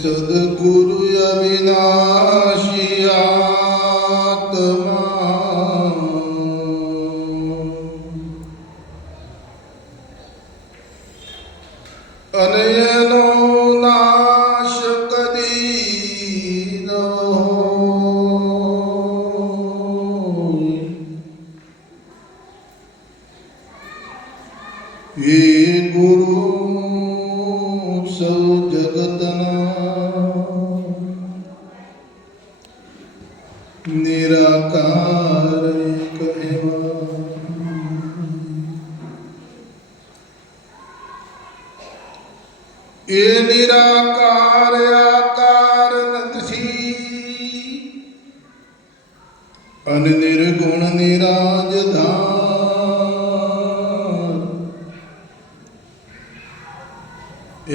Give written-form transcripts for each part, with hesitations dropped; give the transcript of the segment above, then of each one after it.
સદગુરુ અવિનાશી આત્મા અને એનો નાશ કદી ન હોય. એ ગુરુ સૌ જગતના નિરાકાર કહેવા. એ નિરાકાર આકાર નથી અને નિર્ગુણ નિરાજધાન.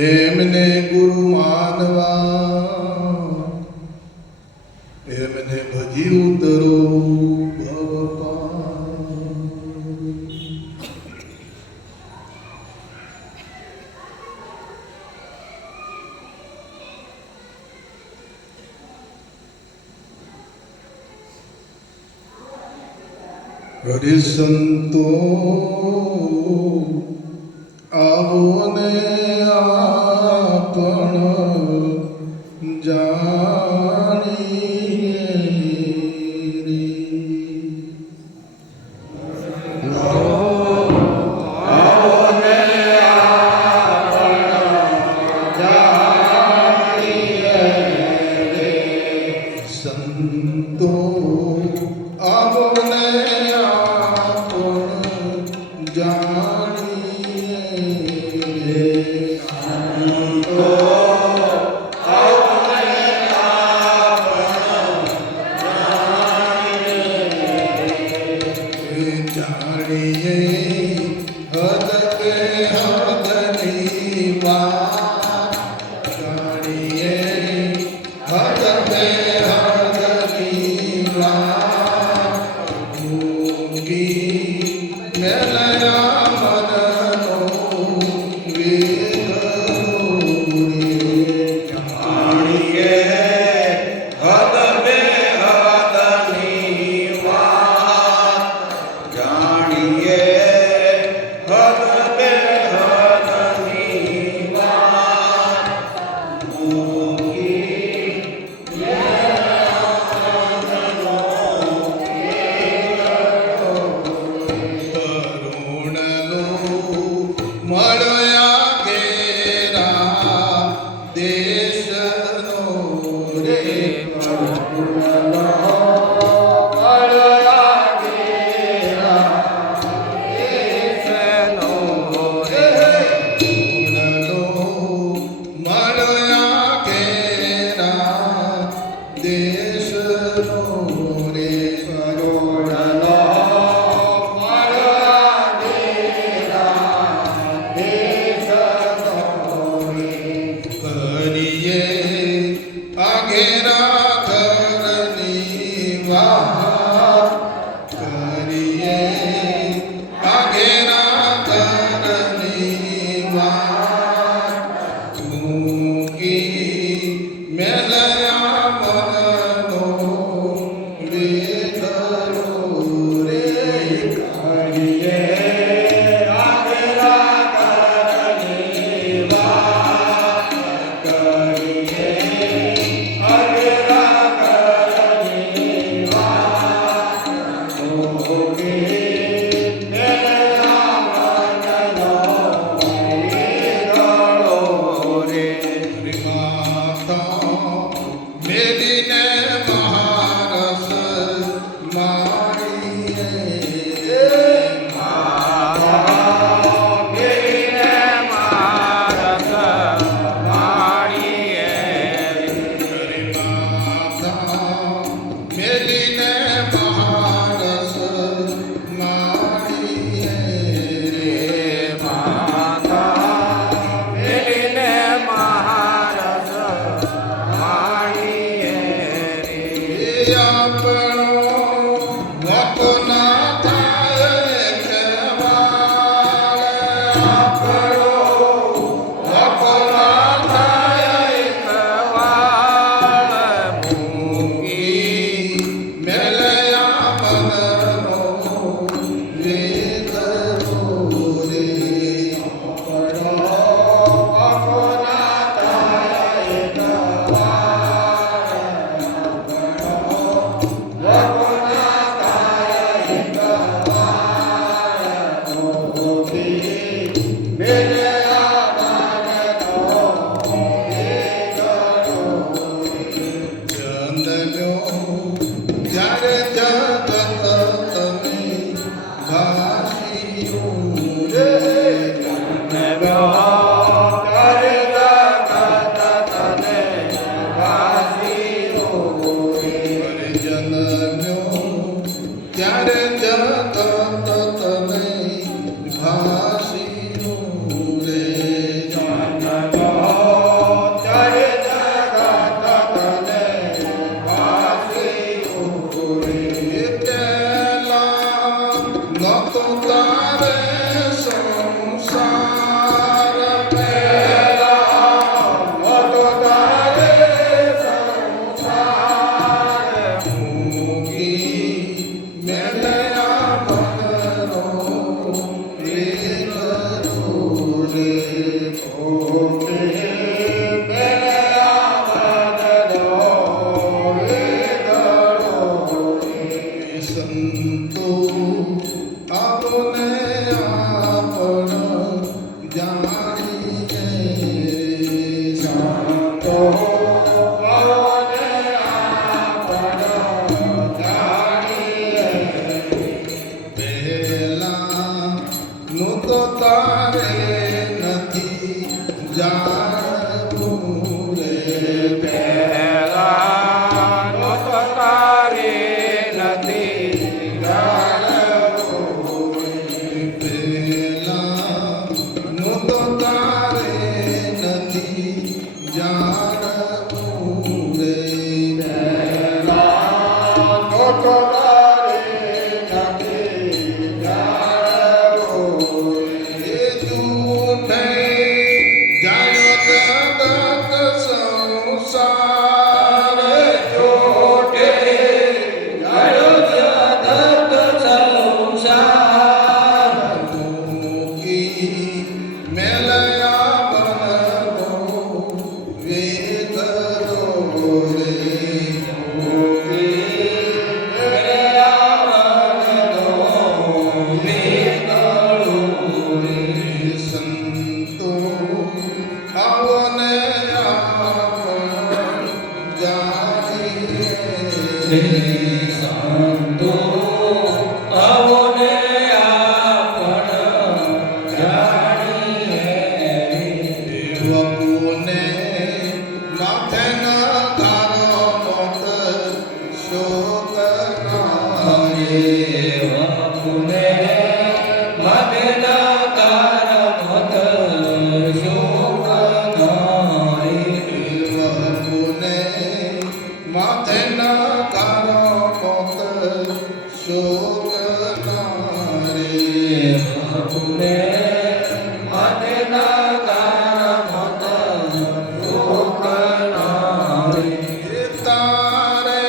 એમને ગુરુ માનવા એમને ભજી ઉતરો ભવપાન. હરિસંતો આવો ને આપણ જાણીએ રે. આવો ને આપણ જાણીએ રે. સંતો આવો ને આપણ જાણીએ રે. સંતો જાણીએ હદ કે હદની વાત. જાણીએ હદ કે હદની વાત. મૂકી મેલયા મનનો વેગ દોરી. જાણીએ હદ બે હદની વાત. જાણીએ હદ બે હદની વાત. સંતો આવને આપણ જાણીએ સંતો આવને આપણ જાણીએ પહેલા નું તો તારે નથી જાણવું રે સંતો આવને આપણ જાણીએ વપુને માથે ના તારો મોત શોક નારે વપુને માથે ના તારા મત શોક નારે વપુને માથે ના તારો મોત શોક નારે વપુને માથે ના તારા મત શોક નારે તારે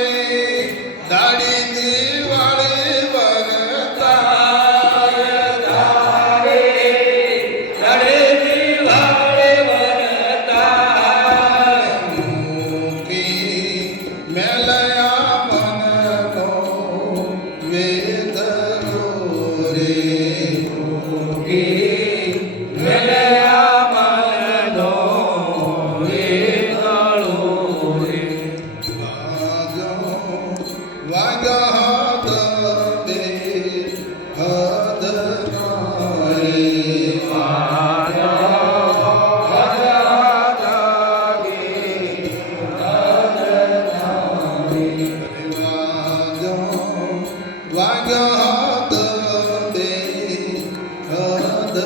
દાડી દિવાળી વરતા મેલયા મનનો વેદ રે વાગા દે હદ વાગા દે હદ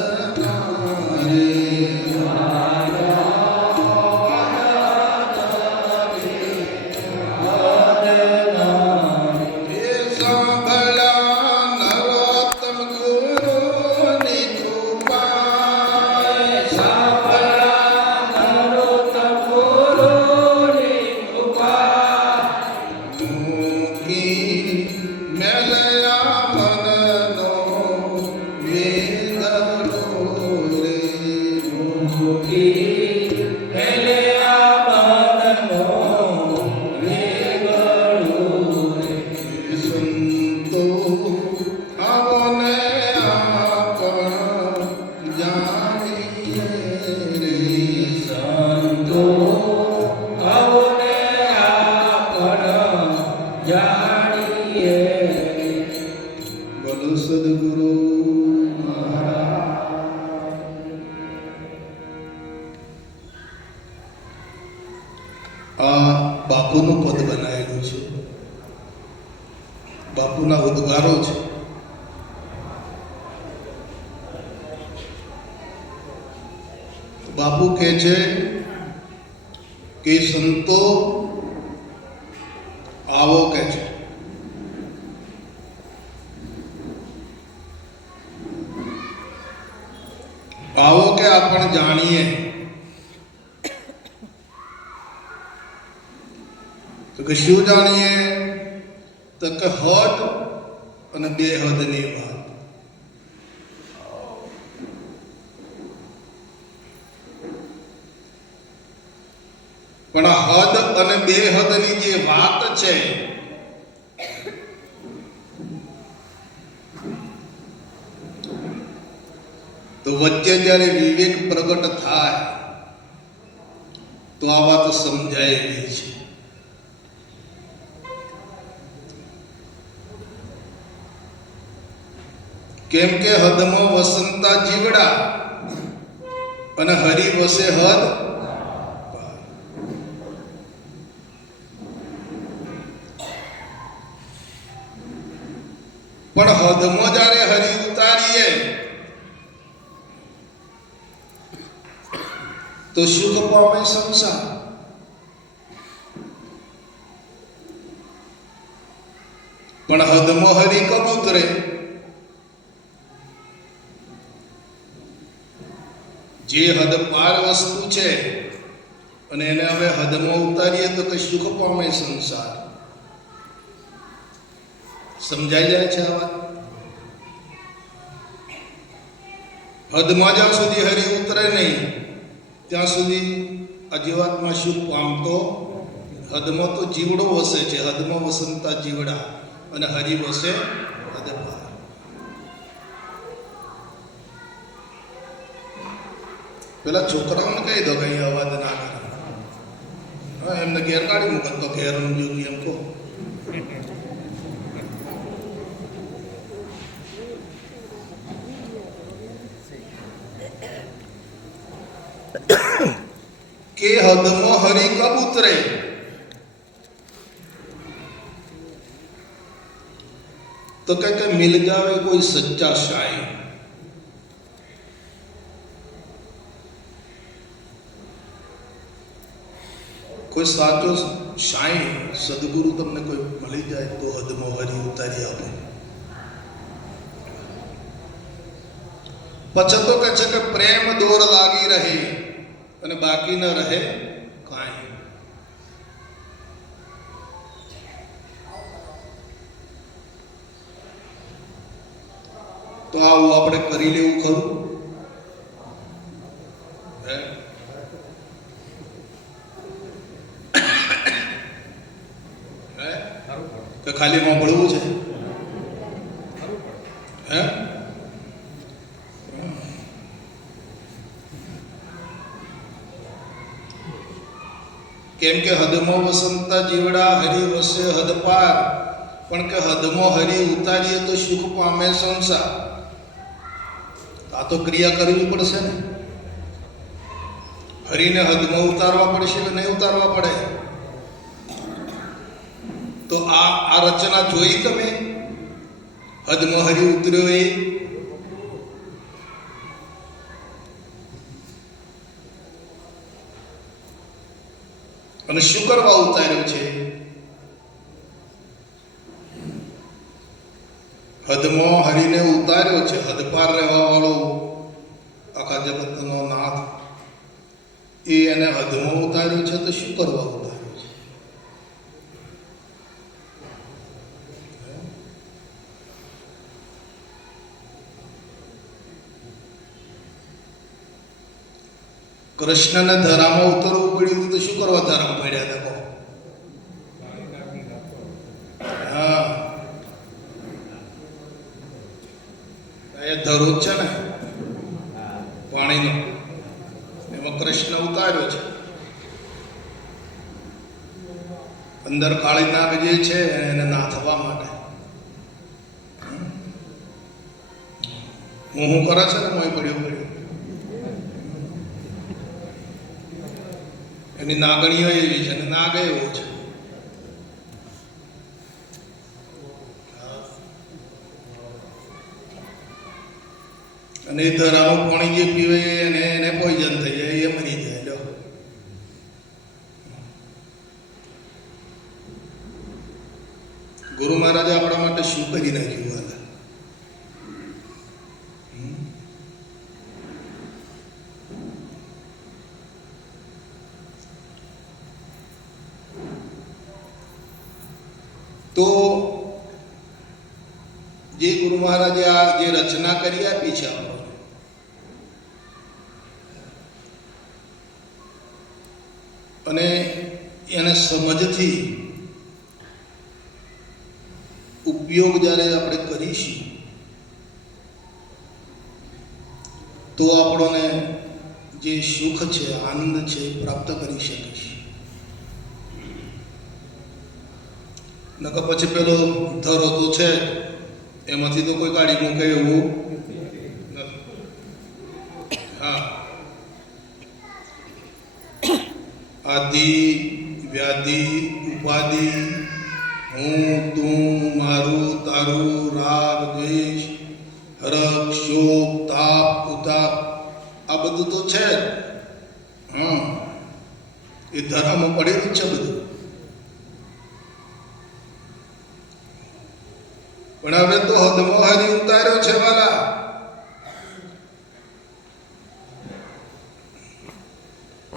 સંતો આવને આપણ જાણીએ રે સંતો આવને આપણ જાણીએ બોલો સદગુરુ આ બાપુનું પદ બનાવેલું છે બાપુના ઉદ્ગારો છે બાપુ કહે છે કે સંતો આવો કહે છે આવો કે આપણે જાણીએ તો કે શું જાણીએ તો કે હદ અને બેહદની વાત પણ આ હદ અને બેહદની જે વાત છે તો વચ્ચે જ્યારે વિવેક પ્રગટ થાય તો આ વાત સમજાય એવી છે. કેમ કે હદમાં વસંતા જીવડા અને હરિ વસે હદ. પણ હદમાં જ્યારે હરિ ઉતારીએ તો સુખ પામે સંસાર. પણ હદમાં હરિ કબ ઉતરે? જે હદ પાર વસ્તુ છે અને એને હવે હદમાં ઉતારીએ તો કે સુખ પામે સંસાર. સમજાઈ જાય છે આ વાત? હદમાં જ્યાં સુધી હરિ ઉતરે નહીં ત્યાં સુધી આ જીવાત્મા સુખ પામતો. હદમાં તો જીવડો વસે છે, હદમાં વસંતા જીવડા અને હરિ વસે હદ પાર. પેલા છોકરાઓને કહી દો કે અહીંયા અવાજ ના કરે. હા, એમને ઘેર કાઢી મૂકે તો ઘેરનું જોયું એમ કહો. કે હદમાં હરિ કબ ઉતરે? તો કે મિલ જાવે કોઈ સચ્ચા શાહી. કોઈ સાચો શાહી સદગુરુ તમને કોઈ મળી જાય તો હદમાં હરિ ઉતારી આપે. પછી તો કહે છે કે પ્રેમ દોર લાગી રહે અને બાકી ન રહે કાંઈ. તો આવું આપણે કરી લેવું ખરું? કે ખાલી સાંભળવું છે? હે? કેમ કે હદમાં વસંતા જીવડા હરિ વસે હદ પાર. પણ કે હદમાં હરિ ઉતારીએ તો સુખ પામે સંસાર. આ તો ક્રિયા કરવી પડશે ને. હરિને હદમાં ઉતારવા પડશે કે નહીં ઉતારવા પડે? તો આ રચના જોઈ તમે? હદમાં હરિ ઉતર્યો એ અને શું કરવા ઉતાર્યો છે? હદમાં હરિને ઉતાર્યો છે. હદપાર રહેવા વાળો આખા જગતનો નાથ એ એને હદમાં ઉતાર્યો છે તો શું કરવા ઉતાર્યો છે? કૃષ્ણને ધરામાં ઉતરવું પડ્યું તો શું કરવા ધરામાં પડ્યા હતા? હા, એ ધરો જ છે ને પાણીનો, એમાં કૃષ્ણ ઉતાર્યો છે. અંદર કાળી નાગ જે છે એને નાથવા માટે હું કરે છે ને મોય પડ્યો એની નાગણીઓ એવી છે અને નાગ એવો છે. અને એ ધરાનું પાણી જે પીવે એને પોઈઝન થઈ જાય, એ મરી જાય. લો ગુરુ મહારાજે આપણા માટે શું કરી નાખ્યું? તો જે ગુરુ મહારાજે આ જે રચના કરી આપી છે આપણને, અને એને સમજથી ઉપયોગ જ્યારે આપણે કરીશું તો આપણને જે સુખ છે, આનંદ છે, એ પ્રાપ્ત કરી શકીશું. નકર પછી પેલો ધરો તો છે એમાંથી તો કોઈ કાઢી મૂકે એવું નથી. હા, આદિ વ્યાધિ ઉપાધિ, હું તું મારું તારું, રાગ દ્વેષ, હરખ શોક તાપ ઉતાપ, આ બધું તો છે જ. હા, એ ધરામાં પડેલું જ છે બધું. પણ હવે તો હદમાં હરી ઉતાર્યો છે વાલા.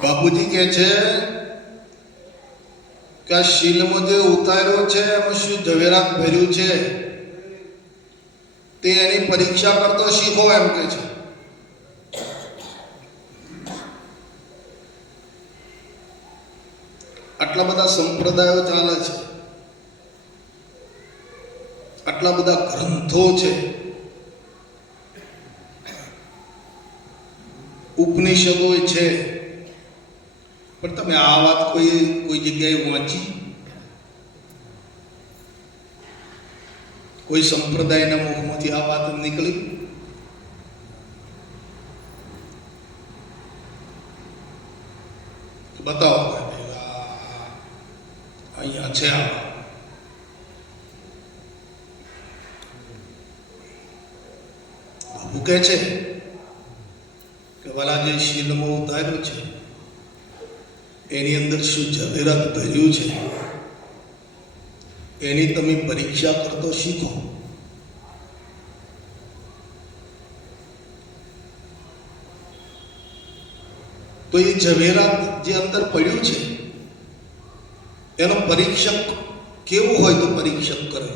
બાપુજી કહે છે કે આ શીલમાં જે ઉતાર્યો છે એમાં શું ઝવેરાત ભર્યું છે તે એની પરીક્ષા કરતો શીખો એમ કે છે. આટલા બધા સંપ્રદાયો ચાલે છે, આટલા બધા ગ્રંથો છે, ઉપનિષદો છે, પણ તમે આ વાત કોઈ જગ્યાએ વાંચી? કોઈ સંપ્રદાયના મુખમાંથી આ વાત નીકળી? બતાવો અહીંયા છે. આ બાપુ કહે છે કે વાલા જે શીલમાં ઉતાર્યો છે એની અંદર શું ઝવેરાત ભર્યું છે એની તમે પરીક્ષા કરતો શીખો. તો એ ઝવેરાત જે અંદર પડ્યું છે એનો પરીક્ષક કેવું હોય તો પરીક્ષક કરે.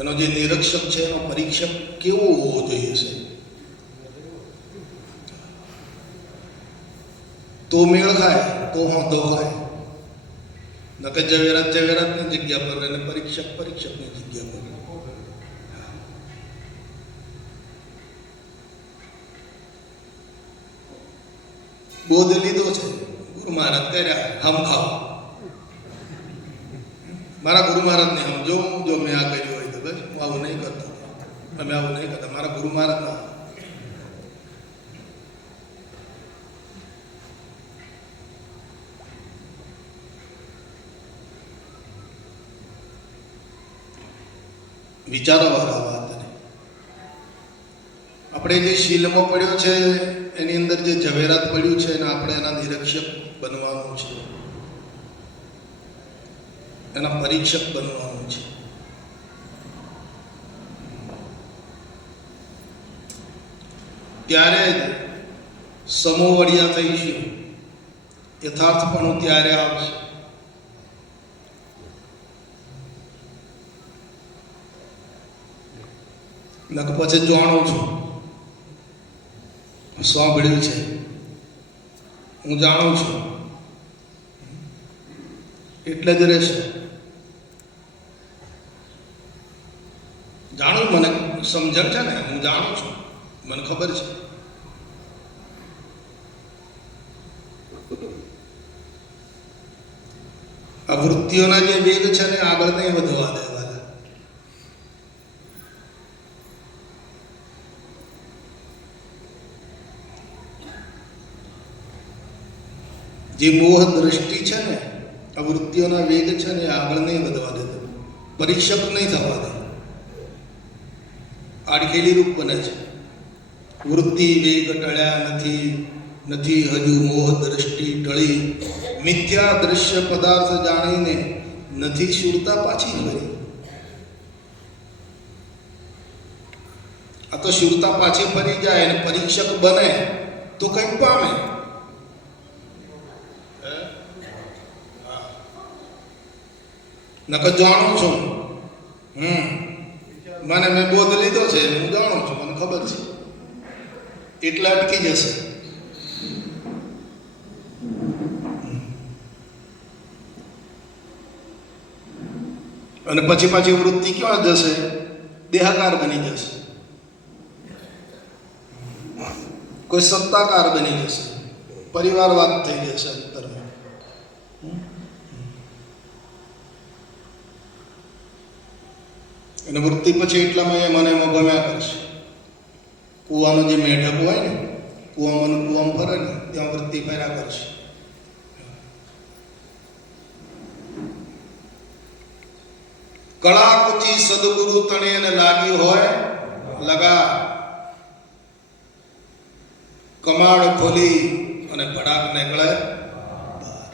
એનો જે નિરીક્ષક છે એનો પરીક્ષક કેવો હોવો જોઈએ છે તો મેળ ખાય, તો હોંધો ખાય. નકર ઝવેરાતની જગ્યા પર અને પરીક્ષકની જગ્યા પર. બોધ લીધો છે, ગુરુ મહારાજ કર્યા હમ ખાઓ. મારા ગુરુ મહારાજને સમજો, જો મેં આ કર્યું હોય તો બસ હું આવું નહીં કરતો, તમે આવું નહીં કરતા. મારા ગુરુ મહારાજ વિચારો વાળા વાતને. આપણે જે શીલમાં પડ્યો છે એની અંદર જે ઝવેરાત પડ્યું છે એને આપણે એના નિરીક્ષક બનવાનું છે, એના પરીક્ષક બનવાનું છે. ત્યારે જ સમોવડિયા થઈશું, યથાર્થપણું ત્યારે આવશે. નક પછી જાણું છું, સાંભળ્યું છે, હું જાણું છું એટલે જ રહેશે. જાણું, મને સમજણ છે ને, હું જાણું છું, મને ખબર છે. આ વૃત્તિઓના જે વેગ છે ને આગળ નહીં વધવા દેવા. જે મોહ દ્રષ્ટિ છે ને, આ વૃત્તિઓના વેગ છે ને આગળ નહીં વધવા દેતો, પરીક્ષક નહીં થવા દે, આડખેલી રૂપ બને છે. વૃત્તિ વેગ ટળ્યા નથી હજુ મોહ દ્રષ્ટિ ટળી, મિથ્યા દ્રશ્ય પદાર્થ જાણીને નથી શુરતા પાછી ફરી. આ તો શુરતા પાછી ફરી જાય અને પરીક્ષક બને તો કંઈક પામે. નકર જાણું છું, મેં બોધ લીધો છે, હું જાણું છું, મને ખબર છે. એટલે અટકી જશે. અને પછી પાછી વૃત્તિ ક્યાં જશે? દેહાકાર બની જશે, કોઈ સત્તાકાર બની જશે, પરિવારવાદ થઈ જશે અંતરમાં. અને વૃત્તિ પછી એટલામાં એ મને એમાં ગમ્યા કરશે. કૂવાનો જે મેઢક હોય ને, કૂવામાં ફરે ને ત્યાં વૃત્તિ ફર્યા કરશે. કળા કુચી સદગુરુ તણે એને લાગી હોય લગા, કમાડ ખોલી અને ભડાક નીકળે બહાર.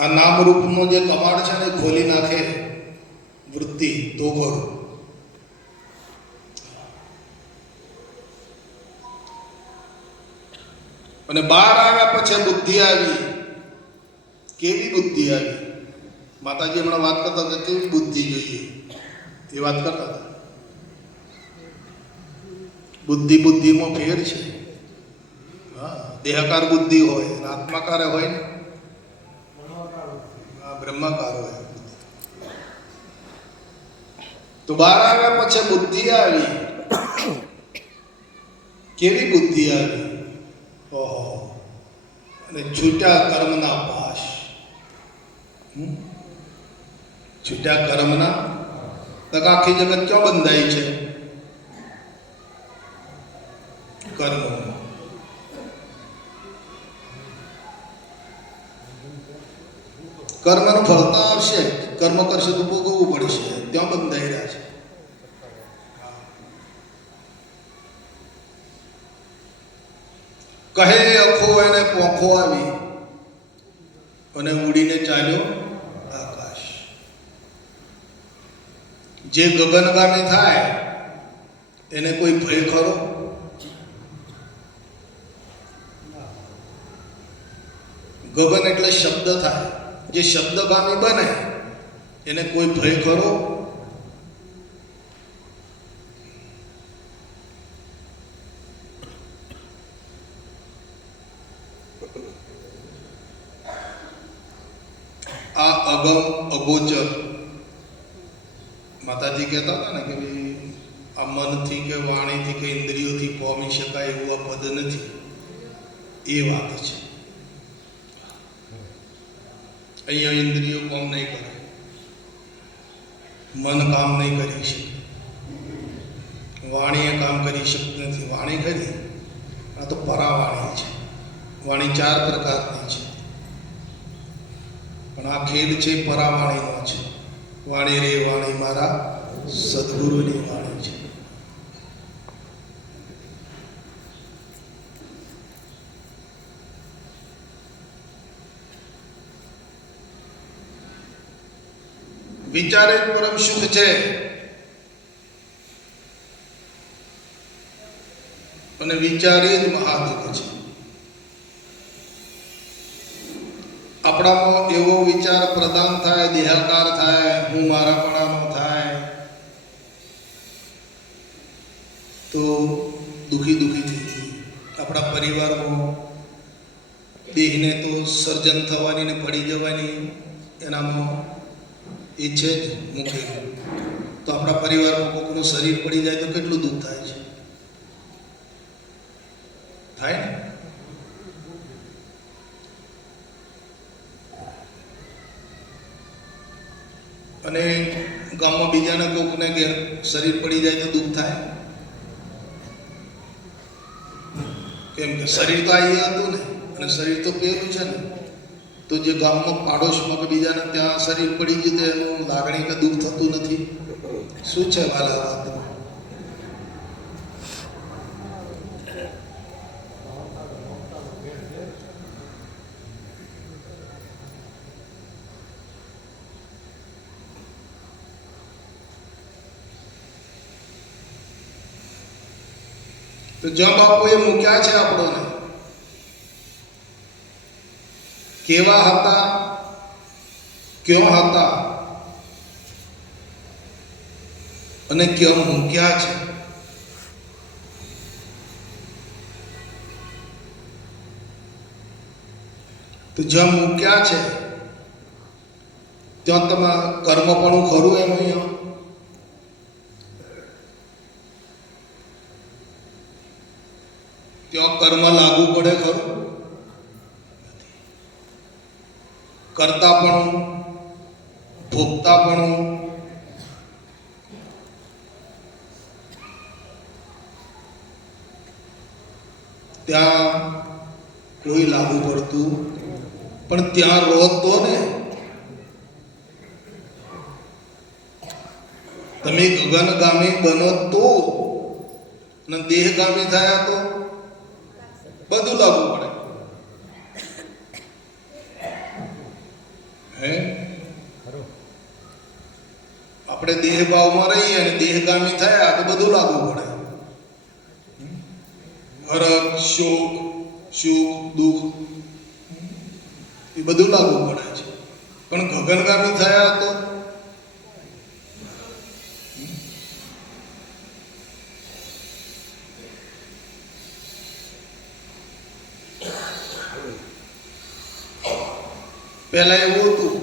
આ નામરૂપનો જે કમાડ છે ને એ ખોલી નાખે વૃત્તિ તોગર. અને બહાર આવ્યા પછી બુદ્ધિ આવી. કેવી બુદ્ધિ આવી? માતાજી હમણાં વાત કરતા હતા કેવી બુદ્ધિ જોઈએ એ વાત કરતા હતા. બુદ્ધિમાં ફેર છે. હા, દેહકાર બુદ્ધિ હોય, આત્માકાર હોય ને, હા, બ્રહ્માકાર હોય. તો બહાર આવ્યા પછી બુદ્ધિ આવી. કેવી બુદ્ધિ આવી? ઓહો! અને છૂટ્યા કર્મના પાશ. છૂટ્યા કર્મના, તક આખી જગત ક્યાં બંધાઈ છે? કર્મ. કર્મનું ફળતા આવશે, કર્મ કરશે તો ભોગવવું પડશે, ત્યાં બંધાઈ રહ્યા છે. કહે અખો એને પોખો આવી અને ઉડીને ચાલ્યો આકાશ. જે ગગનગામી થાય એને કોઈ ભય ખરો? ગગન એટલે શબ્દ થાય. જે શબ્દગામી બને એને કોઈ ભય ખરો? આ અગમ અગોચર માતાજી કહેતા હતા ને કે ભાઈ આ મનથી કે વાણીથી કે ઇન્દ્રિયોથી પામી શકાય એવું આ પદ નથી. એ વાત છે. અહીંયા ઇન્દ્રિયો કામ નહીં કરે, મન કામ નહીં કરી શકે, વાણીએ કામ કરી શકતી નથી. વાણી કરી, આ તો પરાવાણી છે. વાણી 4 પ્રકારની છે, પણ આ ખેદ છે પરાવાણીનો છે. વાણી રે વાણી મારા સદગુરુની વાણી છે. વિચારે જ પરમ સુખ છે અને વિચારે જ મહાદુખ છે. આપણામાં એવો વિચાર પ્રદાન થાય, દેહાકાર થાય, હું મારાપણાનો થાય તો દુખી થઈ જઈએ. આપણા પરિવારમાં દેહને તો સર્જન થવાની ને પડી જવાની એનામાં ઈચ્છે જ મૂકે. તો આપણા પરિવારમાં કોઈનું શરીર પડી જાય તો કેટલું દુઃખ થાય છે? થાય ને? અને ગામમાં બીજાના કોકને ઘેર શરીર પડી જાય તો દુઃખ થાય. કેમ કે શરીર તો આવી હતું ને, અને શરીર તો પેલું છે ને. તો જે ગામમાં પાડોશમાં કે બીજાને ત્યાં શરીર પડી ગયું તો એનું લાગણી કે દુઃખ થતું નથી. શું છે વાલા વાત? તો જ્યાં બાપુએ મૂક્યા છે આપણને, કેવા હતા, ક્યાં હતા, અને ક્યાં મૂક્યા છે. તો જ્યાં મૂક્યા છે ત્યાં તમારા કર્મપણું ખરું એમ અહીંયા? ત્યાં કર્મ લાગુ પડે ખરું? કરતાપણું, ભોગતાપણું, ત્યાં કોઈ લાગુ પડતું પણ ત્યાં રોજ તો ને તમે ગગનગામી બનો તો અને દેહગામી થયા તો બધું લાગુ પડે. હે આપણે દેહ ભાવમાં રહીએ અને દેહગામી થયા તો બધું લાગુ પડે. હરખ, શોક, સુખ, દુઃખ એ બધું લાગુ પડે છે. પણ ગગનગામી થયા તો પહેલા એવું હતું,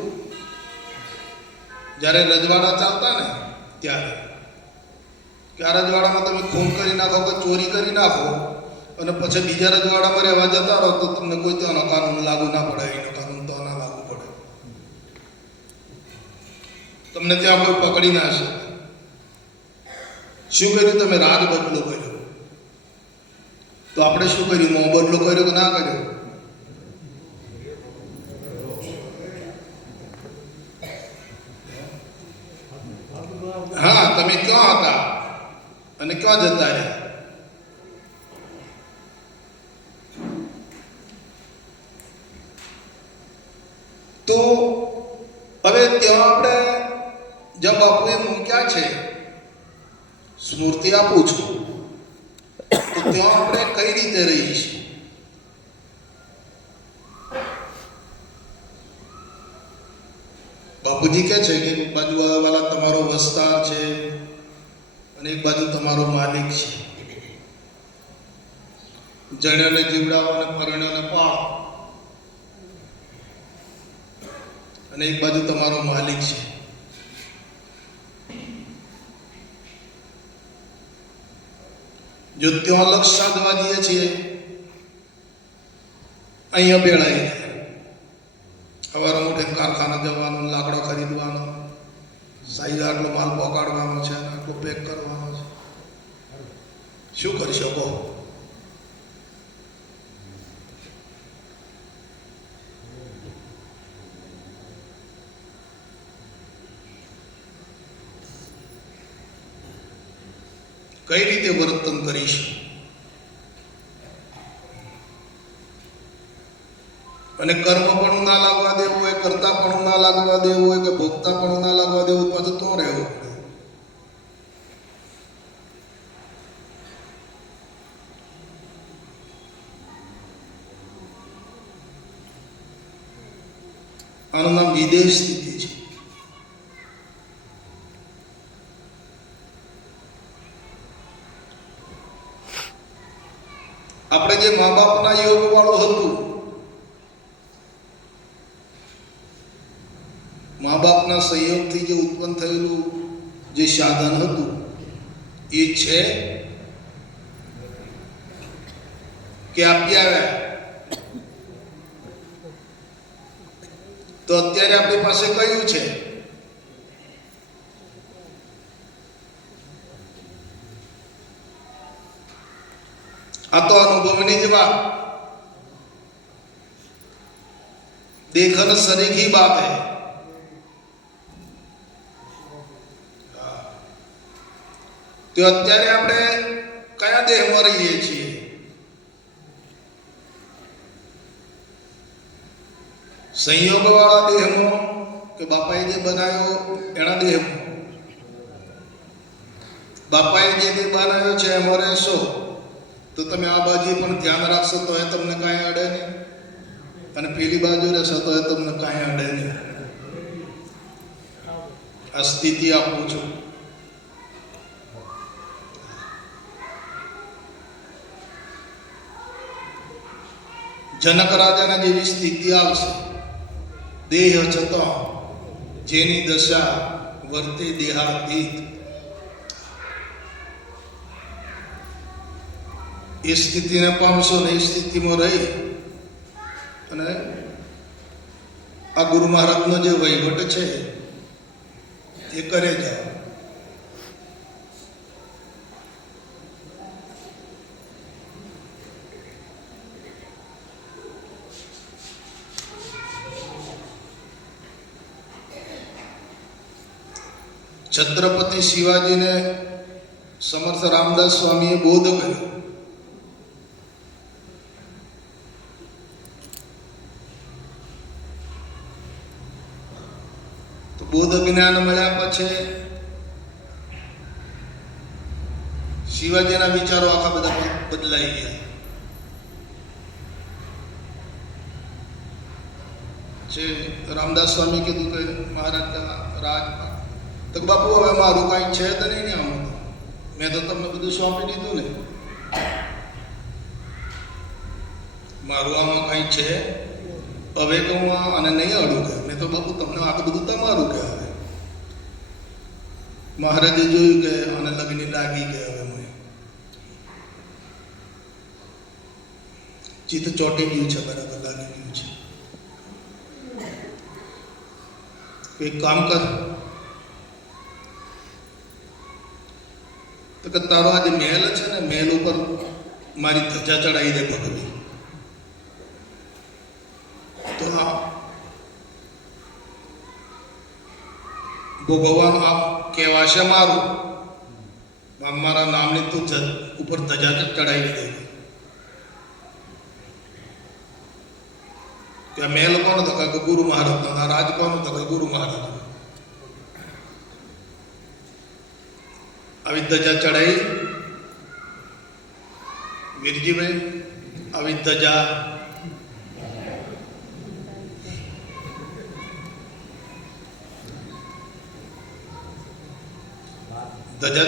જ્યારે રજવાડા ચાલતા ને ત્યારે કે આ રજવાડામાં તમે ખૂન કરી નાખો કે ચોરી કરી નાખો અને પછી બીજા રજવાડામાં રહેવા જતા રહો તો તમને કોઈ ત્યાંનો કાનૂન લાગુ ના પડે, એનો કાનૂન તો ના લાગુ પડે, તમને ત્યાં કોઈ પકડી ના શકે. શું કર્યું તમે? રાજ બદલો કર્યો. તો આપણે શું કર્યું? મોં બદલો કર્યો કે ના કર્યો? હા, તમે ક્યાં હતા અને ક્યાં જતા રહ્યા? તો હવે ત્યાં આપણે જ્યાં બાપુએ મૂક્યા છે સ્મૃતિ આપું છું, તો ત્યાં આપણે કઈ રીતે રહીએ છીએ? બાપુજી કહે છે કે એક બાજુ વાળા તમારો વસ્તાર છે અને એક બાજુ તમારો માલિક છે. જણ્યોને જીવડાવો અને પરણ્યોને પાળો, અને એક બાજુ તમારો માલિક છે. જો ત્યાં લક્ષ સાધવા દઈએ છીએ, અહીંયા બેળાઈ સવારે ઉઠીને કારખાના જવાનું, લાકડો ખરીદવાનો, સાઈઝ આટલો માલ પહોંચાડવાનો છે, આટલો પેક કરવાનો છે. શું કરી શકો? કઈ રીતે વર્તન કરીશ? અને કર્મ પણ ના લાગવા દેવું હોય, કરતા પણ ના લાગવા દેવું હોય કે ભોગતા પણ ના લાગવા દેવું, પાછું તો રહેવું પડે. આનું નામ વિદેશ સ્થિતિ છે. આપણે જે મા બાપના યોગ વાળું હતું, મા બાપના સંયોગથી જે ઉત્પન્ન થયેલું જે સાધન હતું એ છે કે આપી આવ્યા. તો અત્યારે આપણી પાસે કયું છે? આ તો અનુભવની જ વાત, દેખન સરીખી બાત હૈ. તો અત્યારે આપણે કયા દેહમાં રહીએ છીએ? સંયોગ વાળા દેહમાં કે બાપાએ જે બનાવ્યો એના દેહમાં? બાપાએ જે દેહ બનાવ્યો છે એમાં રહેશો તો તમે આ બાજુ પણ ધ્યાન રાખશો તો એ તમને કાંઈ અડે નહીં, અને પેલી બાજુ રહેશો તો એ તમને કાંઈ અડે નહીં. આ સ્થિતિ આપું છું. જનક રાજાના જેવી સ્થિતિ આવશે. દેહ છતાં જેની દશા વર્તે દેહાતીત, એ સ્થિતિને પામશો ને એ સ્થિતિમાં રહી અને આ ગુરુ મહારાજનો જે વહીવટ છે એ કરે જાઓ. છત્રપતિ શિવાજીને સમર્થ રામદાસ સ્વામીએ બોધ કર્યો. તો બોધ જ્ઞાન મળ્યા પછી શિવાજીના વિચારો આખા બધા બદલાઈ ગયા છે. રામદાસ સ્વામી કીધું કે મહારાજ રાજ તો બાપુ હવે મારું કાંઈ છે તો નહીં ને, આમ મેં તો તમને બધું સોંપી દીધું ને, મારું આમાં કાંઈ છે હવે તો હું આને નહીં અડું કે મેં તો બાપુ તમને આ બધું તમારું કે. હવે મહારાજે જોયું કે આને લગ્ન લાગી કે હવે મેં ચિત્ત ચોટી ગયું છે, બરાબર લાગી ગયું છે. એક કામ કર, તો કે તારો આ જે મહેલ છે ને, મહેલ ઉપર મારી ધજા ચડાવી દે ભગવી. તો આ ભગવાન આ કહેવાશે મારું, મારા નામની તું ઉપર ધજા ચડાવી દે. ત્યાં મહેલ કોનો તો કે ગુરુ મહારાજનો, આ રાજ કોનો તો કે ગુરુ મહારાજ. આવી ધજા ચડાઈ વીરજીભાઈ, આવી ધજા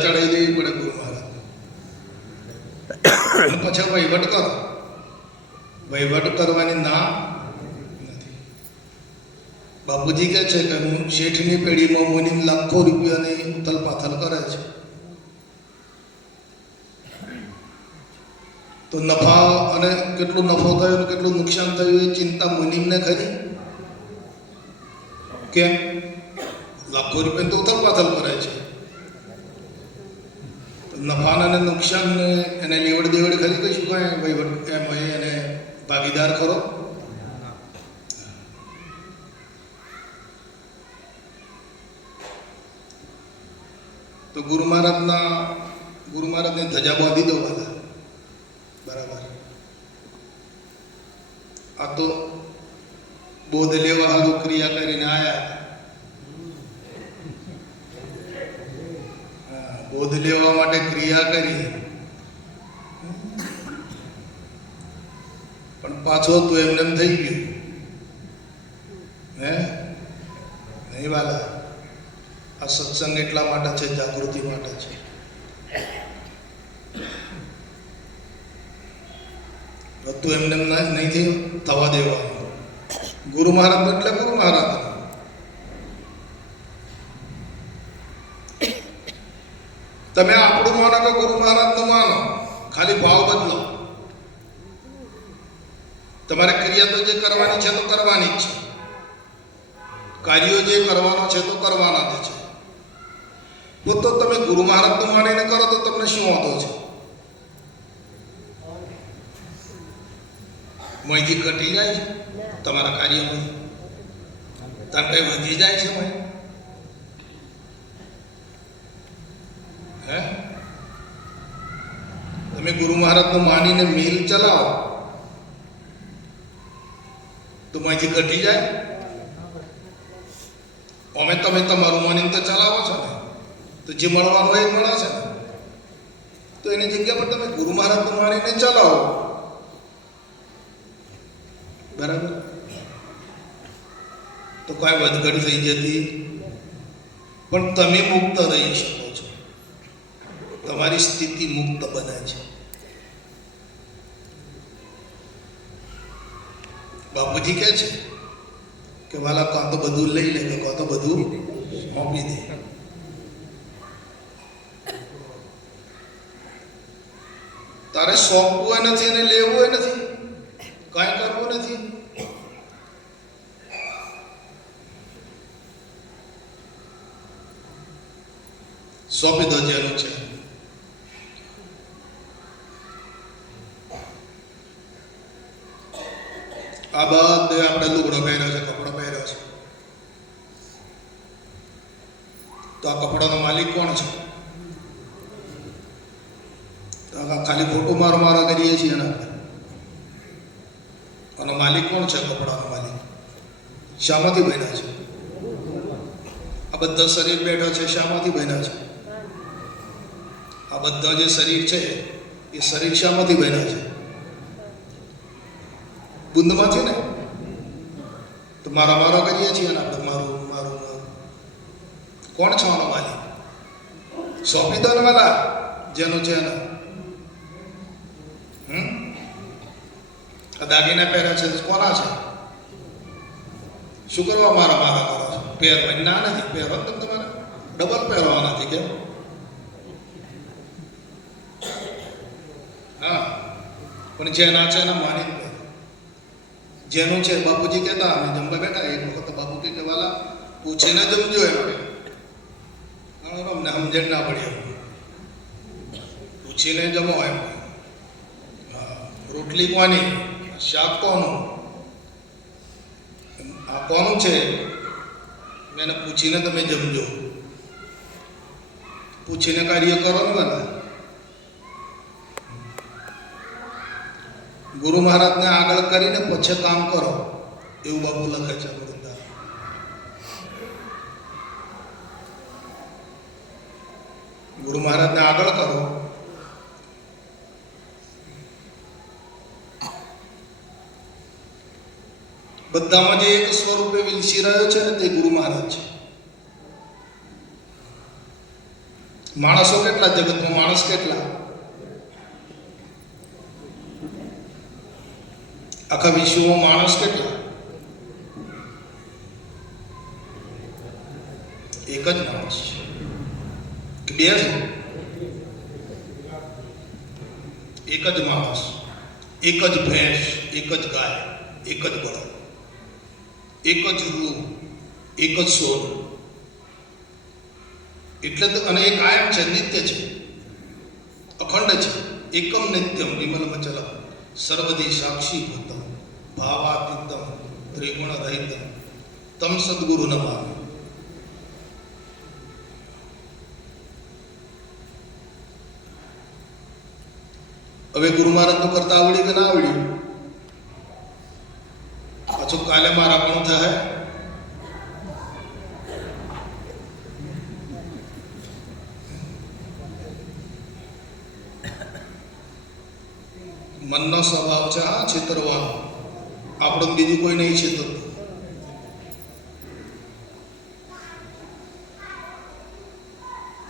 ચડાવી દેવી પડે ગુરુ મહારાજ. પછી વહીવટ કરો, વહીવટ કરવાની ના નથી. બાપુજી કહે છે કે હું શેઠની પેઢીમાં મુનિમ લાખો રૂપિયાની ઉથલ પાથલ કરે છે, તો નફા અને કેટલું નફો થયો અને કેટલું નુકસાન થયું એ ચિંતા મુનિમને ખરી? કેમ? લાખો રૂપિયા તો ઉથલ પાથલ કરે છે, નફાના અને નુકસાનને એને લેવડ દેવડ ખરી કશું કાંઈ વહીવટ એમ હોય એને ભાગીદાર કરો. તો ગુરુ મહારાજને ધજા બાંધી દો બધા, બરાબર. આ તો બોધ લેવા હાલું ક્રિયા કરીને આયા, બોધ લેવા માટે ક્રિયા કરી, પણ પાછો તો એમને એમ થઈ ગયું હે નહીં વાલા. આ સત્સંગ એટલા માટે છે, જાગૃતિ માટે છે. બધું એમને નહીં થવા દેવાનું. ગુરુ મહારાજ એટલે ગુરુ મહારાજ. તમે આપણું માનો કે ગુરુ મહારાજનું માનો, ખાલી ભાવ બદલો. તમારે ક્રિયા તો જે કરવાની છે તો કરવાની જ છે, કાર્યો જે કરવાનો છે તો કરવાના જ છે. તો તમે ગુરુ મહારાજનું માનીને કરો તો તમને શું વાંધો છે? મોંથી ઘટી જાય છે તમારા કાર્યમાં, તાર કઈ વધી જાય છે ભાઈ? હે? તમે ગુરુ મહારાજનું માનીને મિલ ચલાવો તો મોંથી ઘટી જાય? અમે તમે તમારું માનીને તો ચલાવો છો ને, તો જે મળવાનું હોય એ મળે છે ને. તો એની જગ્યા પર તમે ગુરુ મહારાજનું માનીને ચલાવો, બરાબર. તો કોઈ વધઘટ થઈ જતી, પણ તમે મુક્ત રહી શકો છો, તમારી સ્થિતિ મુક્ત બને છે. બાપુજી કહે છે કે વાલા કાં તો બધું લઈ લે કાં તો બધું સોંપી દે. તારે સોંપવું નથી અને લેવું નથી, કાંઈ કરવું નથી. સોંપી દો જેનું છે. આ બધે આપણે લુગડો પહેર્યો છે, કપડો પહેર્યો છે, તો આ કપડાનો માલિક કોણ છે? તો ખાલી ફોટો મારો કરીએ છીએ ને આપણે. આનો માલિક કોણ છે? કપડાનો માલિક શામાંથી બન્યા છે? આ બધા શરીર બેઠા છે, શામાંથી બન્યા છે? આ બધા જે શરીર છે એ શરીર શામાંથી બન્યા છે? બુંદમાંથી ને. તો મારા કરીએ છીએ ને આપણે, મારું મારું. કોણ છે આનો માલિક? સોંપી દો ને વાલા જેનું છે ને. આ દાગીના પહેર્યા છે કોના છે? શું કરવા મારા કરો છો? પહેરવા ના નથી, પહેરો ને તમારે ડબલ પહેરવા નથી કેમ? હા, પણ જેના છે ને માની જેનું છે. બાપુજી કહેતા અમે જમવા બેઠા એક વખત બાપુજી કે વાલા પૂછીને જમજો એમ. અમને સમજણ ના પડી, પૂછીને જમો એમ. રોટલી કોની, શાક કોનું, આ કોનું છે એને પૂછીને તમે જમજો. પૂછીને કાર્ય કરો ને બધા. ગુરુ મહારાજને આગળ કરીને પછી કામ કરો એવું બાપુ લખે છે. ગુરુ મહારાજને આગળ કરો, બધામાં જે એક સ્વરૂપે વિલસી રહ્યો છે ને તે ગુરુ મહારાજ છે. માણસો કેટલા જગતમાં? માણસ કેટલા? આખા વિશ્વમાં માણસ કેટલા? એક જ માણસ છે. બે છે? એક જ માણસ, એક જ ભેંસ, એક જ ગાય, એક જ બળદ, એક જ રૂ, એક જ સોન. એટલે તો, અને એ કાયમ છે, નિત્ય છે, અખંડ છે. એકમ નિત્યમ વિમલ મચલમ સર્વદી સાક્ષી ભૂતમ ભાવાતીતમ ત્રિગુણ રહિતમ તમ સદગુરુ નમામિ. હવે ગુરુ મહારાજ તો કરતા આવડી કે ના આવડ્યું? પાછું કાલે મારા પણ થાય. મનનો સ્વભાવ છે આ છેતરવાનો. આપણો બીજું કોઈ નહીં છેતરતું.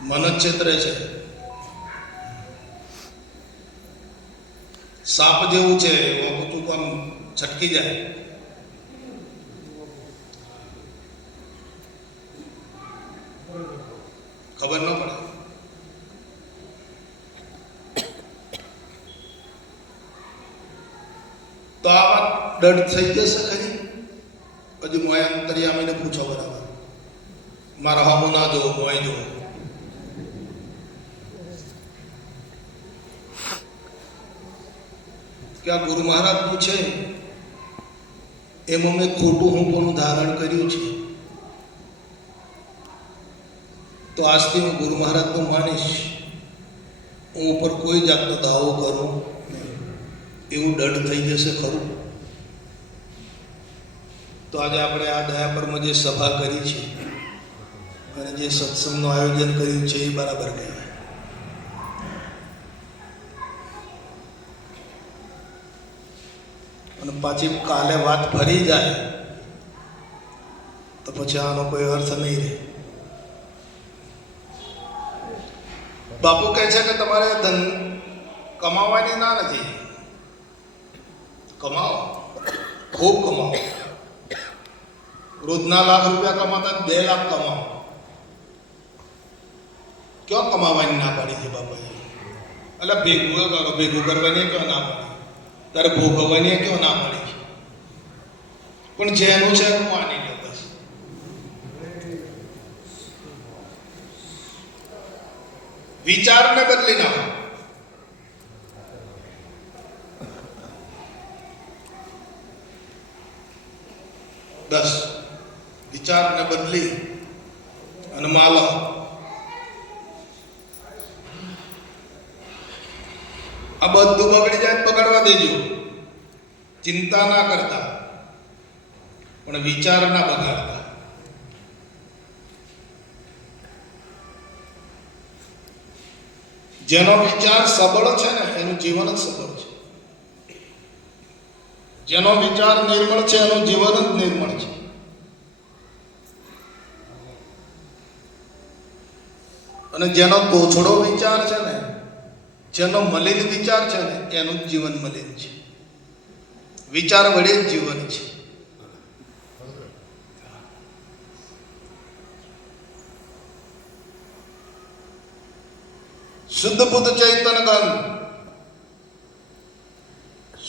મન જ છેતરે છે. સાપ જેવું છે, તું કામ છટકી જાય. ખબર ન પડે. તો આ વાત દઢ થઈ જશે ખરી? હજુ મોય અંતરિયામીને પૂછો બરાબર. મારા હામું ના જો, મોય જો. કે આ ગુરુ મહારાજ પૂછે એમાં મેં ખોટું હું કોનું ધારણ કર્યું છે, તો આજથી હું ગુરુ મહારાજનું માનીશ. હું ઉપર કોઈ જાતનો દાવો કરું એવું દઢ થઈ જશે ખરું? તો આજે આપણે આ દયાપરમાં જે સભા કરી છે અને જે સત્સંગનું આયોજન કર્યું છે એ બરાબર કહેવાય. અને પાછી કાલે વાત ફરી જાય તો પછી આનો કોઈ અર્થ નહીં રહે. બાપુ કહે છે કે તમારે ધન કમાવાની ના નથી, કમાઓ. ખૂબ કમાવો. રોજના લાખ રૂપિયા કમાતા 2 લાખ કમાવો. ક્યાં કમાવાની ના પાડી છે બાપાએ? એટલે ભેગું કરવાની ક્યાં ના પાડી? તારે ભોગવવાની ક્યાં ના પાડી છે? પણ જેનું છે એનું માની લો બસ. વિચારને બદલી નાખો. બસ વિચારને બદલી અને માલો. આ બધું બગડી જાય બગડવા દેજો, ચિંતા ના કરતા, પણ વિચાર ના બગાડતા. જેનો વિચાર સબળ છે ને એનું જીવન જ સબળ છે. જેનો વિચાર નિર્મળ છે એનું જીવન જ નિર્મળ છે. અને જેનો તોછડો વિચાર છે ને, જેનો મલિન વિચાર છે ને એનું જ જીવન મલિન છે. વિચાર વડે જ જીવન છે. શુદ્ધ બુદ્ધ ચૈતન ગણ,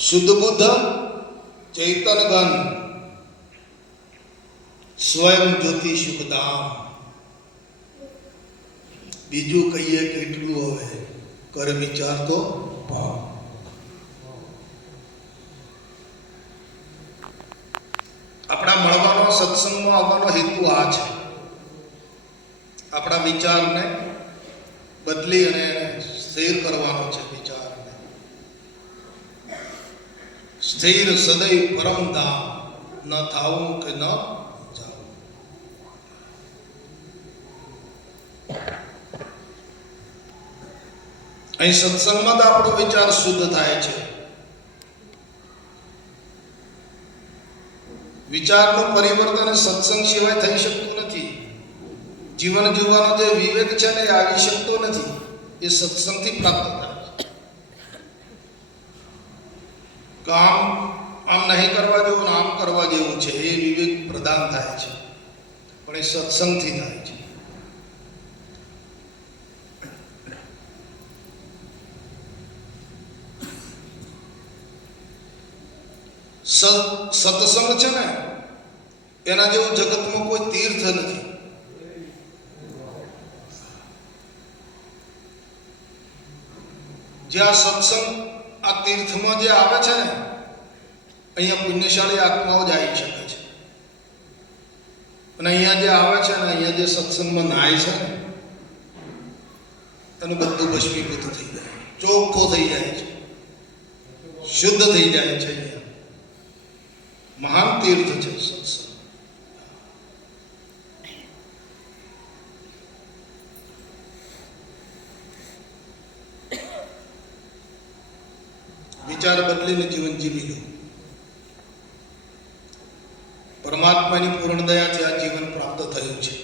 શુદ્ધ બુદ્ધ ચૈતન ગણ, સ્વયં જ્યોતિ સુખધામ. બીજું કહીએ કેટલું હવે, કર વિચાર તો પામ. આપણા મળવાનો, સત્સંગમાં આવવાનો હેતુ આ છે. આપણા વિચારને બદલી અને સ્થિર કરવાનો છે. વિચારને સ્થિર સદૈવ પરમ ધામ, ન થાવું કે ન જાવું. અહીં સત્સંગમાં તો આપણો વિચાર શુદ્ધ થાય છે. વિચારનું પરિવર્તન સત્સંગ સિવાય થઈ શકતું નથી. જીવન જીવવાનો જે વિવેક છે ને એ આવી શકતો નથી. એ સત્સંગથી પ્રાપ્ત થાય છે. કામ આમ નહીં કરવા જેવું, આમ કરવા જેવું છે એ વિવેક પ્રદાન થાય છે, પણ એ સત્સંગથી થાય છે. સત્સંગ છે ને એના જેવું જગતમાં કોઈ તીર્થ નથી. જે આ સત્સંગ આ તીર્થમાં જે આવે છે ને, અહીંયા પુણ્યશાળી આત્માઓ જ આવી શકે છે. અને અહીંયા જે આવે છે ને, અહીંયા જે સત્સંગમાં નાય છે ને, એનું બધું ભસ્મીભૂત થઈ જાય, ચોખ્ખો થઈ જાય છે, શુદ્ધ થઈ જાય છે. અહીંયા મહાન તીર્થ છે સત્સંગ. વિચાર બદલીને જીવન જીવી લો. પરમાત્માની પૂર્ણ દયાથી આ જીવન પ્રાપ્ત થયું છે.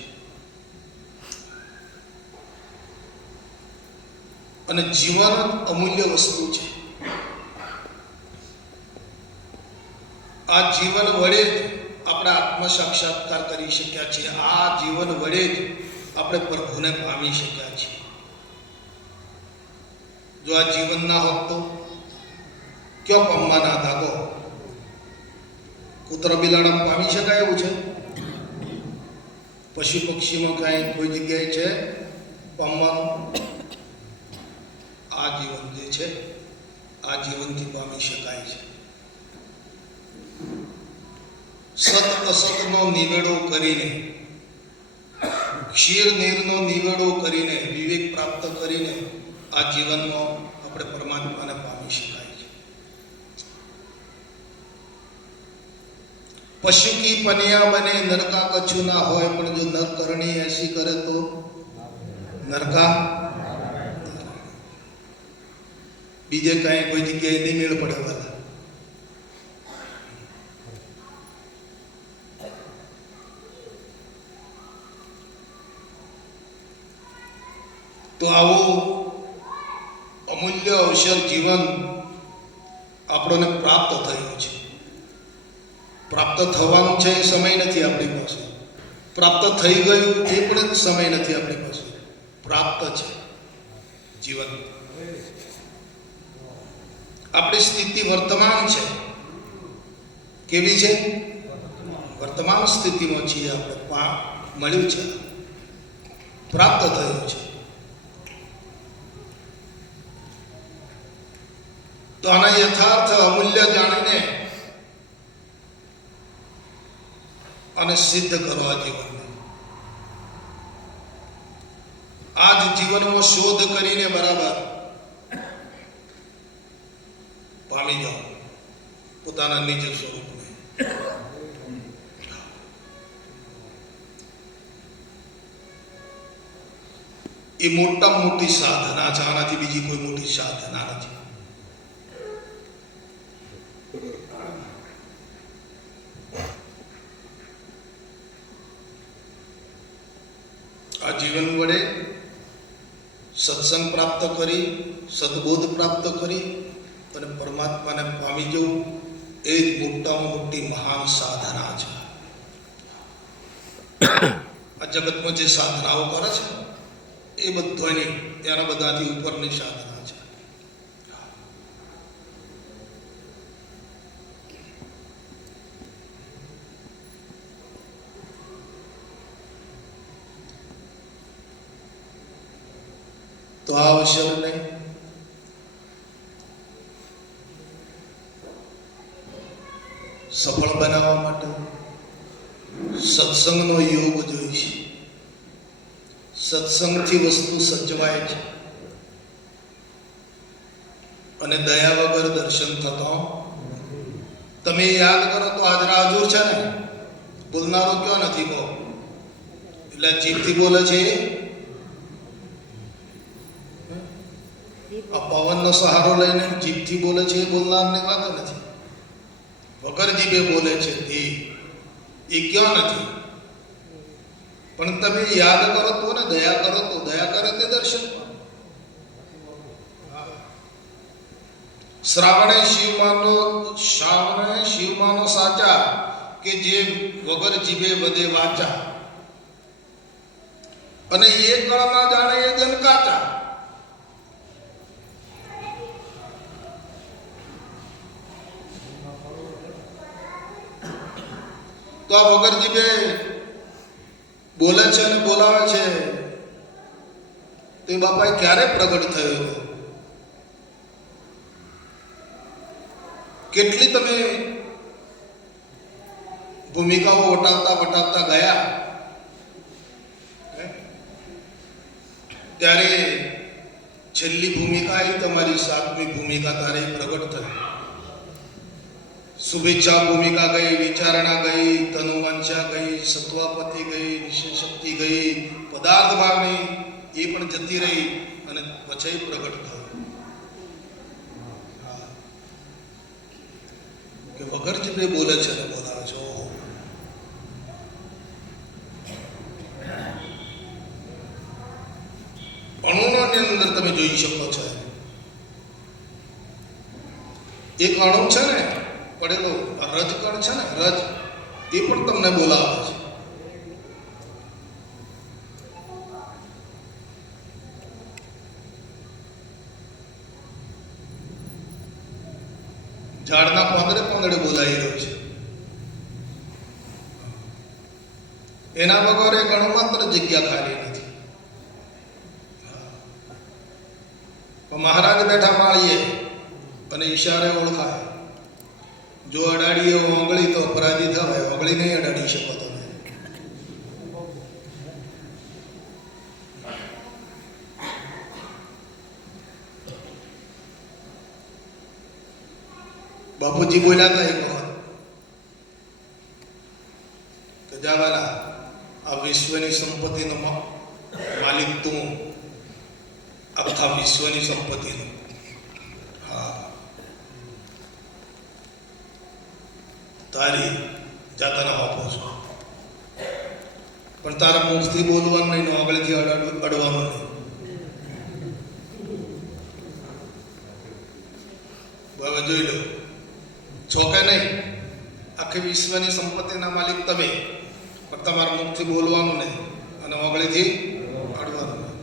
અને જીવન અમૂલ્ય વસ્તુ છે. આ જીવન વડે જ આપણે આત્મ સાક્ષાત્કાર કરી શક્યા છીએ. આ જીવન વડે જ આપણે પ્રભુને પામી શક્યા છીએ. જો આ જીવન ના હોત તો ક્યાં પામવાના હતા? તો કૂતરા બિલાડા પામી શકાય એવું છે? પશુ પક્ષીમાં કાંઈ કોઈ જગ્યાએ છે પામવાનું? આ જીવન જે છે આ જીવનથી પામી શકાય છે. સત અસતનો નિવેડો કરીને, ક્ષીર નીરનો નિવેડો કરીને, વિવેક પ્રાપ્ત કરીને આ જીવનમાં આપણે પરમાત્માને પામી શકાય છે. પશુ કી પનિયા બને નરકા કછું ના હોય, પણ જો નર કરણી એસી કરે તો નરકા. બીજે કઈ કોઈ જગ્યાએ નહીં મેળ પડે વાલા. તો આવો અમૂલ્ય અવસર જીવન આપણને પ્રાપ્ત થયું છે. પ્રાપ્ત થવાનું છે એ સમય નથી આપણી પાસે, પ્રાપ્ત થઈ ગયું એ પણ સમય નથી આપણી પાસે. પ્રાપ્ત છે જીવન. આપણી સ્થિતિ વર્તમાન છે. કેવી છે? વર્તમાન સ્થિતિમાં છીએ આપણે. મળ્યું છે, પ્રાપ્ત થયું છે. તો આના યથાર્થ અમૂલ્ય જાણીને અને સિદ્ધ કરવા જીવનને. આ જ જીવનમાં શોધ કરીને બરાબર પામી જાઓ પોતાના નિજ સ્વરૂપને. એ મોટામાં મોટી સાધના છે. આનાથી બીજી કોઈ મોટી સાધના નથી. આ જીવન વડે સત્સંગ પ્રાપ્ત કરી, સદબોધ પ્રાપ્ત કરી અને પરમાત્માને પામી જવું એ જ મોટામાં મોટી મહાન સાધના છે. આ જગતમાં જે સાધનાઓ કરે છે એ બધાની એના બધાથી ઉપરની સાધના છે. તો આ અવસરને સફળ બનાવવા માટે સત્સંગનો યોગ જોઈશે. સત્સંગથી વસ્તુ સચવાય છે અને દયા વગર દર્શન થતો. તમે યાદ કરો તો હાજરા હજુર છે ને, બોલનારો ક્યાં નથી કહો, એટલે જીભથી બોલે છે. આ પવનનો સહારો લઈને જીભથી બોલે છે એ બોલનારને વાત નથી. વગર જીભે બોલે છે એ ક્યાં નથી. પણ તમે યાદ કરો તો ને, દયા કરો તો, દયા કરે તે દર્શન. શ્રાવણે શિવમાનો સાચા, કે જે વગર જીભે વધે વાચા, અને એ કળમાં જાણે એ જન કાચા. તો આ વગર જીભે બોલે છે અને બોલાવે છે તે બાપાએ ક્યારે પ્રગટ થયો હતો? કેટલી તમે ભૂમિકાઓ વટાવતા ગયા, ત્યારે છેલ્લી ભૂમિકા આવી તમારી 7મી ભૂમિકા તારે પ્રગટ થઈ. શુભેચ્છા ભૂમિકા ગઈ, વિચારણા ગઈ, તનુવંશા ગઈ, સત્વાપતિ ગઈ, નિશક્તિ ગઈ, પદાર્થ ભાવની એ પણ જતી રહી અને પછી પ્રગટ થયું કે વગર જીભે બોલે છે અને બોલાવે છે. અણુની અંદર તમે જોઈ શકો છો, એક અણુ છે ને પડેલો રજકણ છે ને, રજ, એ પણ તમને બોલાવે છે. ઝાડના પાંદડે બોલાઈ રહ્યો છે. એના વગર એક અણુ માત્ર જગ્યા ખાલી નથી. મહારાજ બેઠા માળીએ અને ઈશારે ઓળખાય. જો અડાડીએ ઓગળી તો અપરાધી થવાય. ઓગળી નહીં અડાડી શકો તમે. બાપુજી બોલ્યા હતા એક વખત કે જાવાલા, આ વિશ્વની સંપત્તિનો માલિક તું, આખા વિશ્વની સંપત્તિનો. હા, તારી જાતના આપો છો, પણ તારા મુખથી બોલવાનું નહીં, આગળથી અડવાનું નહીં. હવે જોઈ લો છો કે નહીં. આખી વિશ્વની સંપત્તિના માલિક તમે, પણ તમારા મુખથી બોલવાનું નહીં અને ઓગળીથી અડવાનું નહીં.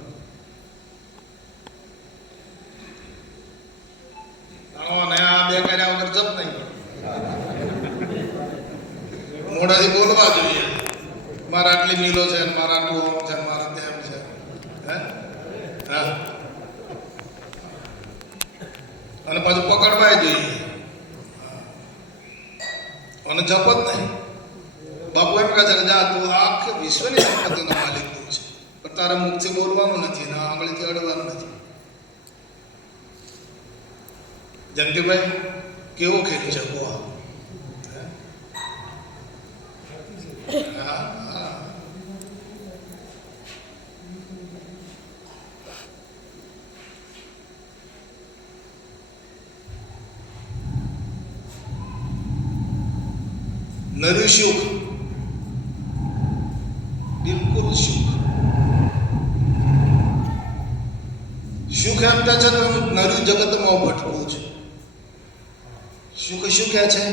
અને આ બે કર્યા વગર જપ નહીં. મોઢાથી બોલવા જોઈએ. મારા આટલી મિલો છે, મારા આટલું ઓમ છે, મારા તેમ છે. હે હા, અને પાછું પકડવાય જોઈએ. અને જપ જ નહીં. બાપુ એમ કહે છે કે જા તું આખી વિશ્વની સંપત્તિનો માલિક તું છે, પણ તારા મુખથી બોલવાનું નથી ને આંગળીથી અડવાનું નથી. જયંતિભાઈ કેવો ખેલ છે ગોવા? હા હા, નરું સુખ, બિલકુલ સુખ. સુખ એમ કહે છે કે હું નરું જગતમાં ભટકું છું. સુખ શું કહે છે?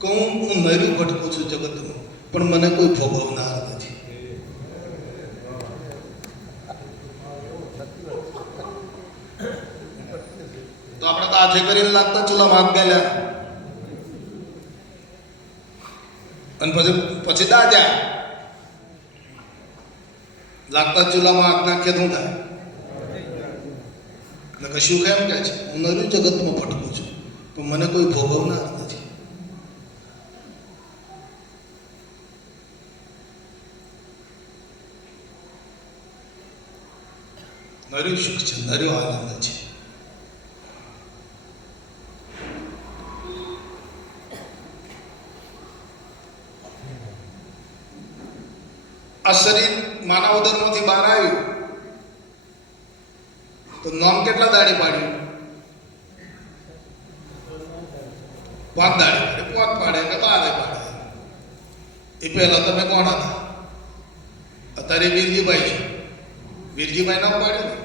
કે હું નરું ભટકું છું જગતમાં, પણ મને કોઈ ભોગવનાર નથી. તો આપણે તો હાથે કરીને લાગતા ચૂલા માગ ગયેલા અને પછી દાજા લાગતા ચૂલામાં આગ નાખીએ શું થાય? એટલે કશું કેમ કહે છે હું નરું જગતમાં ભટકું છું, પણ મને કોઈ ભોગવનાર નથી. નરું સુખ છે, નરો આનંદ છે. આ શરીર માનવ ઉદરમાંથી બહાર આવ્યું તો નામ કેટલા દાડે પાડ્યું? 5 દાડે પાડે, 5 પાડે કે 12 પાડે. એ પહેલા તમે કોણ હતા? અત્યારે વીરજીભાઈ છે. વીરજીભાઈ નામ પાડ્યું ને?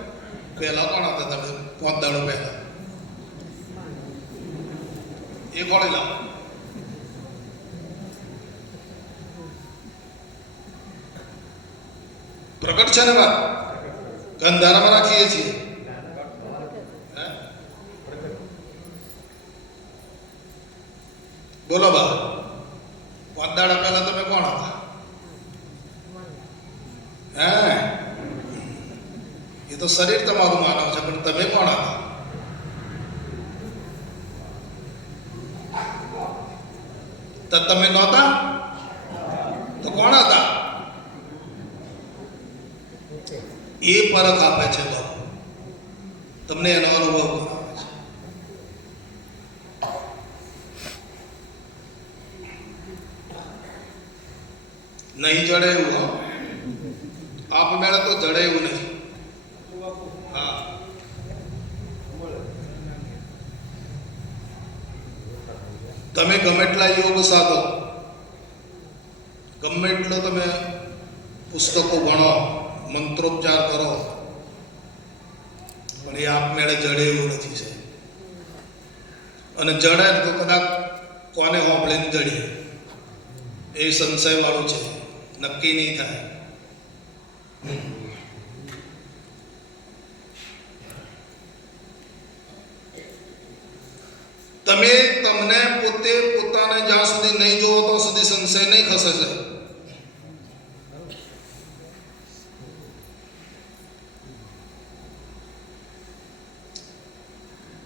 પહેલા કોણ હતા તમે 5 દાડો પહેલા? એ કોણે લાવો? પ્રગટ છે ને વાત? ગંધારામાં રાખીએ છીએ. બોલો બા, 5 દાડા પહેલા તમે કોણ હતા? હે, એ તો શરીર તમારું માનવ છે, પણ તમે કોણ હતા? તો તમે નહોતા તો કોણ હતા? એ ફરક આપે છે બાપુ, તમને એનો અનુભવ કરાવે છે. નહીં જડે એવું, આપ મેળે તો જડે એવું નહીં. હા, તમે ગમે એટલા યોગ સાધો, ગમે એટલો તમે પુસ્તકો ભણો, મંત્રોચ્ચાર કરો, પણ એ આપમેળે જડે એવું નથી છે. અને જડે તો કદાચ કોને હોંભળીને જડીએ એ સંશય વાળું છે, નક્કી નહીં થાય. તમે તમને પોતે પોતાને જ્યાં સુધી નહીં જોવો ત્યાં સુધી સંશય નહીં ખસે છે.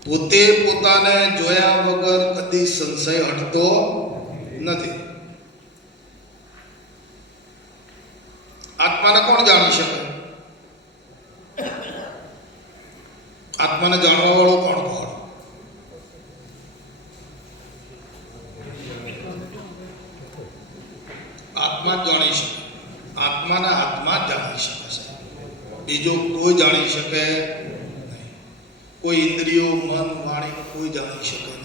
પોતે પોતાને જોયા વગર કદી સંશય હટતો નથી. આત્માને કોણ જાણી શકે? આત્માને જાણવા વાળો કોણ? આત્મા જ જાણી શકે. આત્માના આત્મા જ જાણી શકે છે, બીજો કોઈ જાણી શકે નહીં. કોઈ ઇન્દ્રિયો, મન, વાણી કોઈ જાણી શકે નહીં.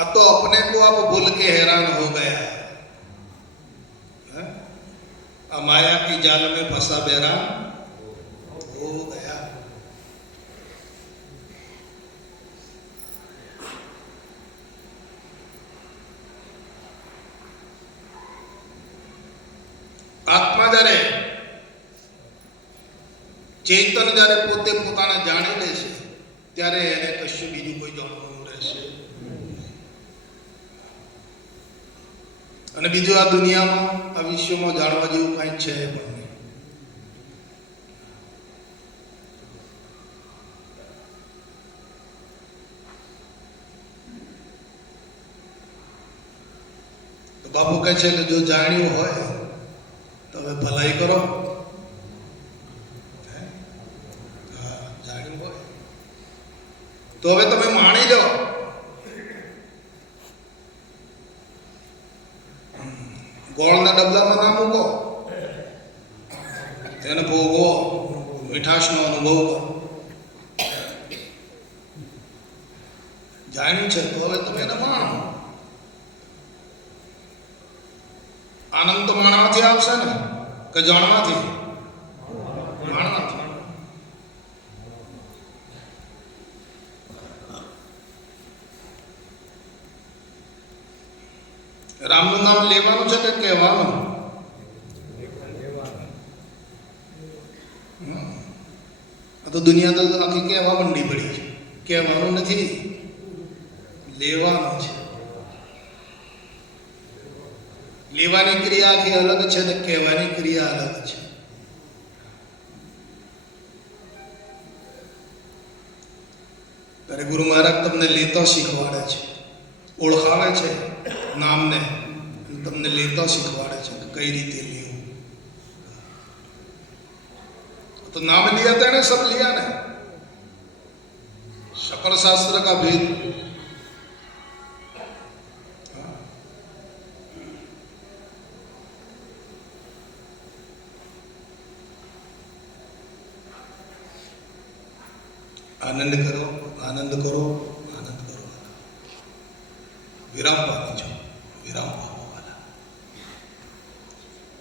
अब तो अपने को आप भूल के हैरान हो गया है? माया की जाल में फंसा बेरान हो गया. આત્મા જ્યારે ચેતન જ્યારે પોતે પોતાને જાણી લે છે ત્યારે એને કશું બીજું કોઈ જાણવાનું રહેશે. અને બીજું આ દુનિયામાં આ વિશ્વમાં જાણવા જેવું કાંઈ છે પણ નહીં. તો બાપુ કહે છે કે જો જાણ્યું હોય તો હવે ભલાઈ કરો. જાણ્યું હોય તો હવે તમે માણી લો. ગોળના ડબલામાં ના મૂકો, તેને ભોગવો, મીઠાશનો અનુભવ કરો. જાણ્યું છે તો હવે તમે એને માણો. આનંદ તો માણવાથી આવશે ને કે જાણવાથી? માણવાથી. રામનું નામ લેવાનું છે કે કહેવાનું? આ તો દુનિયા તો આખી કહેવા મંડી પડી છે. કહેવાનું નથી, લેવાનું છે. લેવાની ક્રિયા આખી અલગ છે ને કહેવાની ક્રિયા અલગ છે. ત્યારે ગુરુ મહારાજ તમને લેતા શીખવાડે છે, ઓળખાવે છે નામને, તમને લેતા શીખવાડે છે કે કઈ રીતે લેવું. तो नाम लिया था ना, सब लिया ना. सकल शास्त्र का भेद. आनंद करो, आनंद करो, आनंद करो. विराम पामी छो, विराम पामवा वाला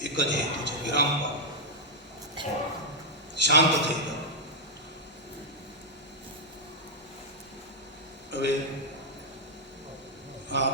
एक ज हेतु छे, विराम पामो. શાંત થઈ જાઓ. હવે આ